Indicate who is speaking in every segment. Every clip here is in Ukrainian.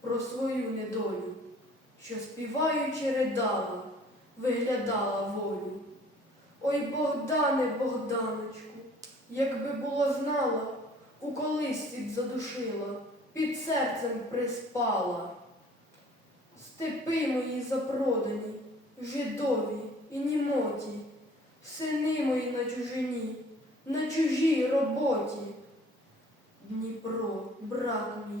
Speaker 1: про свою недолю, що співаючи ридала, виглядала волю. Ой, Богдане, Богданочку, якби було знала, у колисці б задушила, під серцем приспала. Степи мої запродані, жидові і німоті, сини мої на чужині, на чужій роботі. Дніпро, брат мій,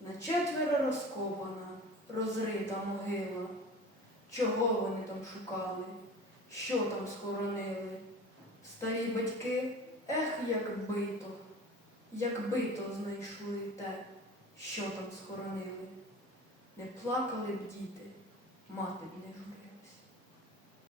Speaker 1: На четверо розкопана, розрита могила. Чого вони там шукали? Що там схоронили? Старі батьки, ех, як бито, як бито знайшли те, що там схоронили. Не плакали б діти, мати б не журили.